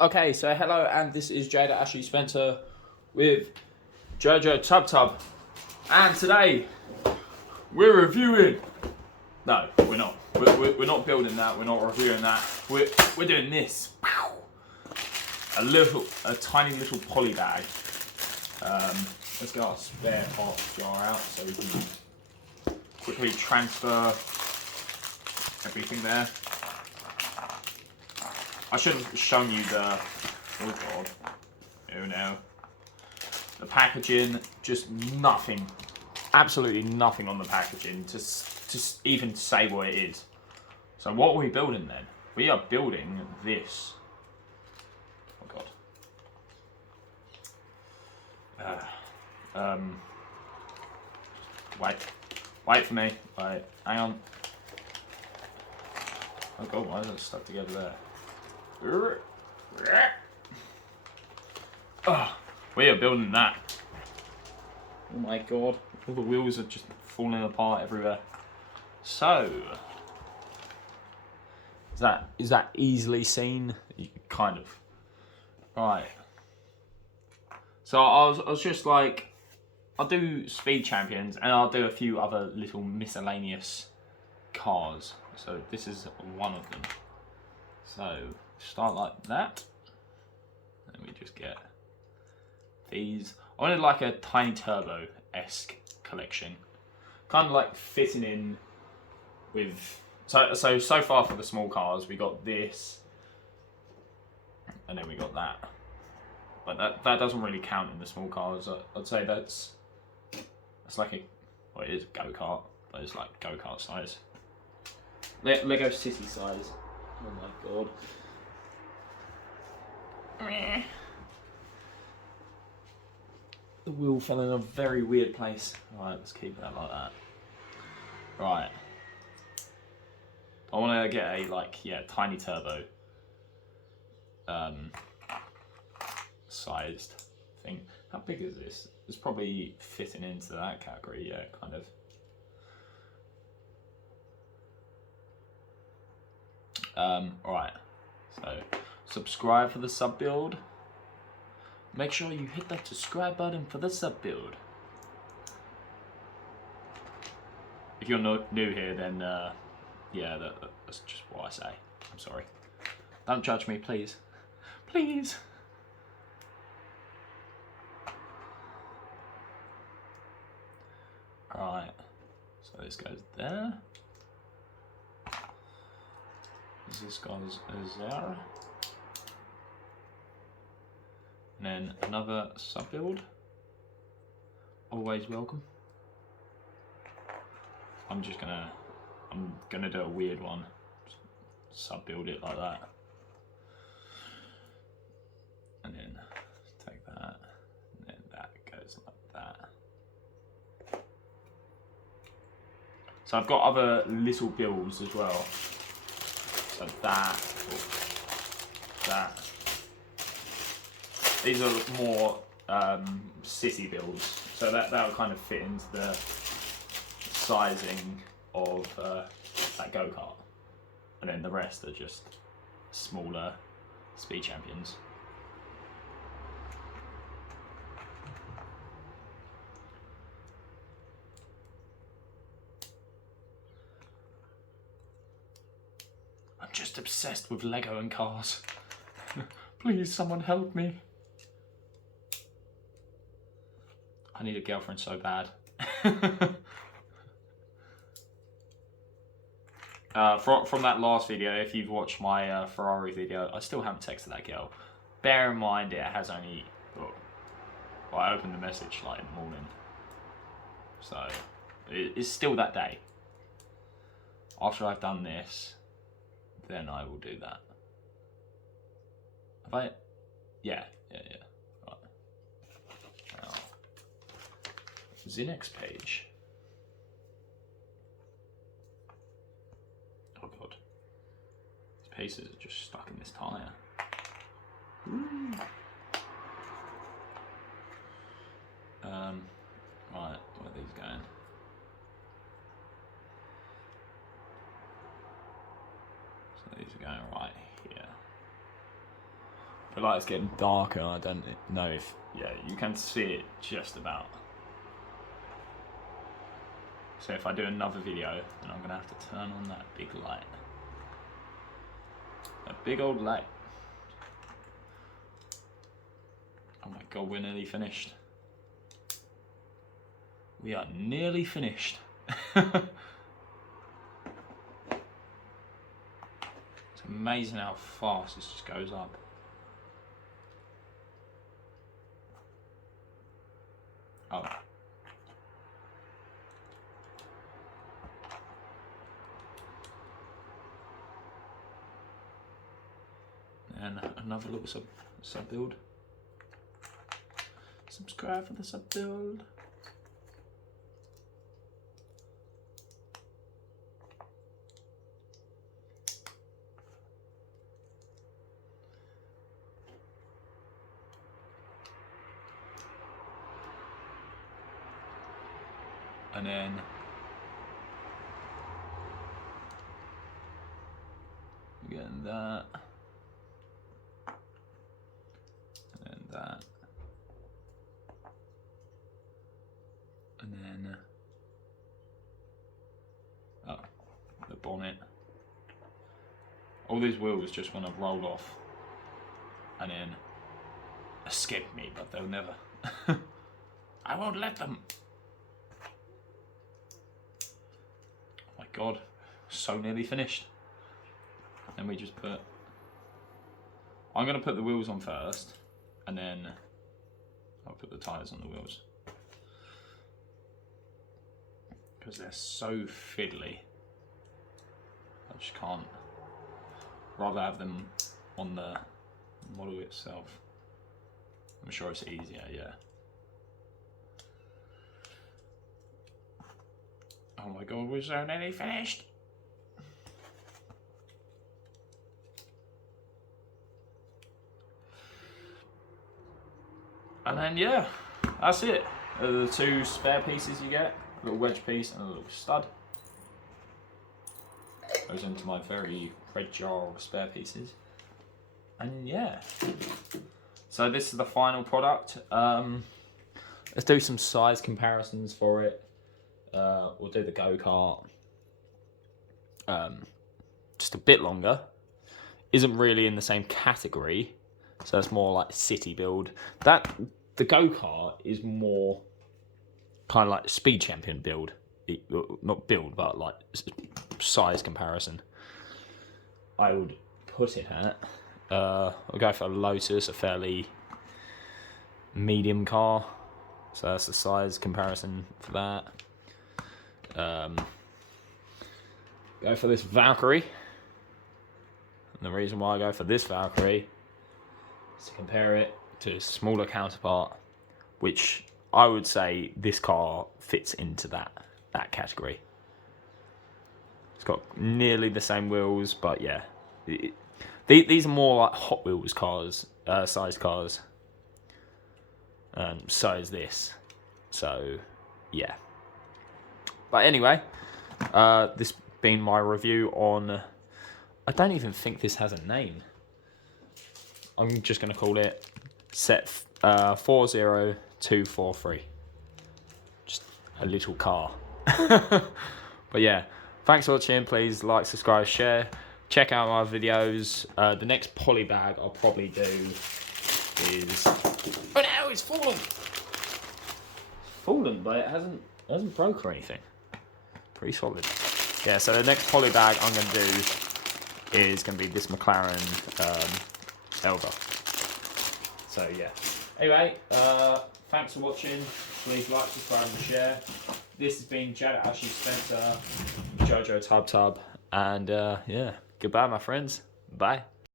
Okay, so hello, and this is Jada Ashley Spencer with Jojo Tub Tub, and today we're reviewing. No, we're not. We're not building that. We're not reviewing that. We're doing this. A tiny little poly bag. Let's get our spare parts jar out so we can quickly transfer everything there. I should have shown you the, oh god, oh no. The packaging, just nothing, absolutely nothing on the packaging to even say what it is. So what are we building then? We are building this. Oh god. Wait for me, wait, hang on. Oh god, why is it stuck together there? Oh, we are building that. Oh my god, all the wheels are just falling apart everywhere. So, is that easily seen? Kind of. Right. So I was just like, I'll do Speed Champions and I'll do a few other little miscellaneous cars. So this is one of them. So start like that. And we just get these. I wanted like a tiny turbo-esque collection. Kind of like fitting in with... So far for the small cars, we got this. And then we got that. But that doesn't really count in the small cars. I'd say that's like a... Well, it is a go-kart. But it's like go-kart size. Lego City size. Oh my god. The wheel fell in a very weird place. Right, let's keep that like that. Right. I want to get a, tiny turbo sized thing. How big is this? It's probably fitting into that category, yeah, kind of. Alright, so subscribe for the sub build. Make sure you hit that subscribe button for the sub build. If you're new here, then yeah, that's just what I say. I'm sorry. Don't judge me, please. Please. Alright, so this goes there. This goes there. And then another sub build. Always welcome. I'm gonna do a weird one. Sub build it like that. And then take that. And then that goes like that. So I've got other little builds as well. So that. These are more city builds, so that'll kind of fit into the sizing of that go-kart, and then the rest are just smaller Speed Champions. I'm just obsessed with Lego and cars. Please, someone help me. I need a girlfriend so bad. From that last video, if you've watched my Ferrari video, I still haven't texted that girl. Bear in mind it has only... Well, I opened the message like in the morning. So, it's still that day. After I've done this, then I will do that. Have I? Yeah. Right. Now, the next page. Oh god. These pieces are just stuck in this tyre. Right, where are these going? So these are going right here. I feel like it's getting darker. I don't know if... Yeah, you can see it just about. So if I do another video, then I'm going to have to turn on that big light. A big old light. Oh my god, we're nearly finished. We are nearly finished. It's amazing how fast this just goes up. Oh. And another little sub build. Subscribe for the sub build. And then we're getting that, and then that, and then the bonnet. All these wheels just want to roll off and then escape me, but they'll never. I won't let them. God, so nearly finished. And we just put... I'm going to put the wheels on first, and then I'll put the tyres on the wheels. Because they're so fiddly. I just can't. Rather have them on the model itself. I'm sure it's easier, yeah. Oh my god, we're so nearly finished. And then yeah, that's it. The two spare pieces you get, a little wedge piece and a little stud. Goes into my very fragile spare pieces. And yeah. So this is the final product. Let's do some size comparisons for it. We'll do the go-kart. Just a bit longer. Isn't really in the same category, so it's more like city build. The go-kart is more kind of like speed champion build. Not build, but like size comparison. I would put it at. I'll go for a Lotus, a fairly medium car. So that's the size comparison for that. Go for this Valkyrie. And the reason why I go for this Valkyrie is to compare it to a smaller counterpart, which I would say this car fits into that category. It's got nearly the same wheels, but yeah. These are more like Hot Wheels cars, size cars. So is this. So, yeah. But anyway, this being my review on... I don't even think this has a name. I'm just going to call it Set 40243. Just a little car. But yeah, thanks for watching. Please like, subscribe, share. Check out my videos. The next poly bag I'll probably do is... Oh no, it's fallen! Fallen, but it hasn't broke or anything. Pretty solid. Yeah, so the next poly bag I'm going to do is going to be this McLaren Elva. So yeah. Anyway, thanks for watching. Please like, subscribe and share. This has been Jad Ashley Spencer, Jojo Tub, and yeah, goodbye my friends. Bye.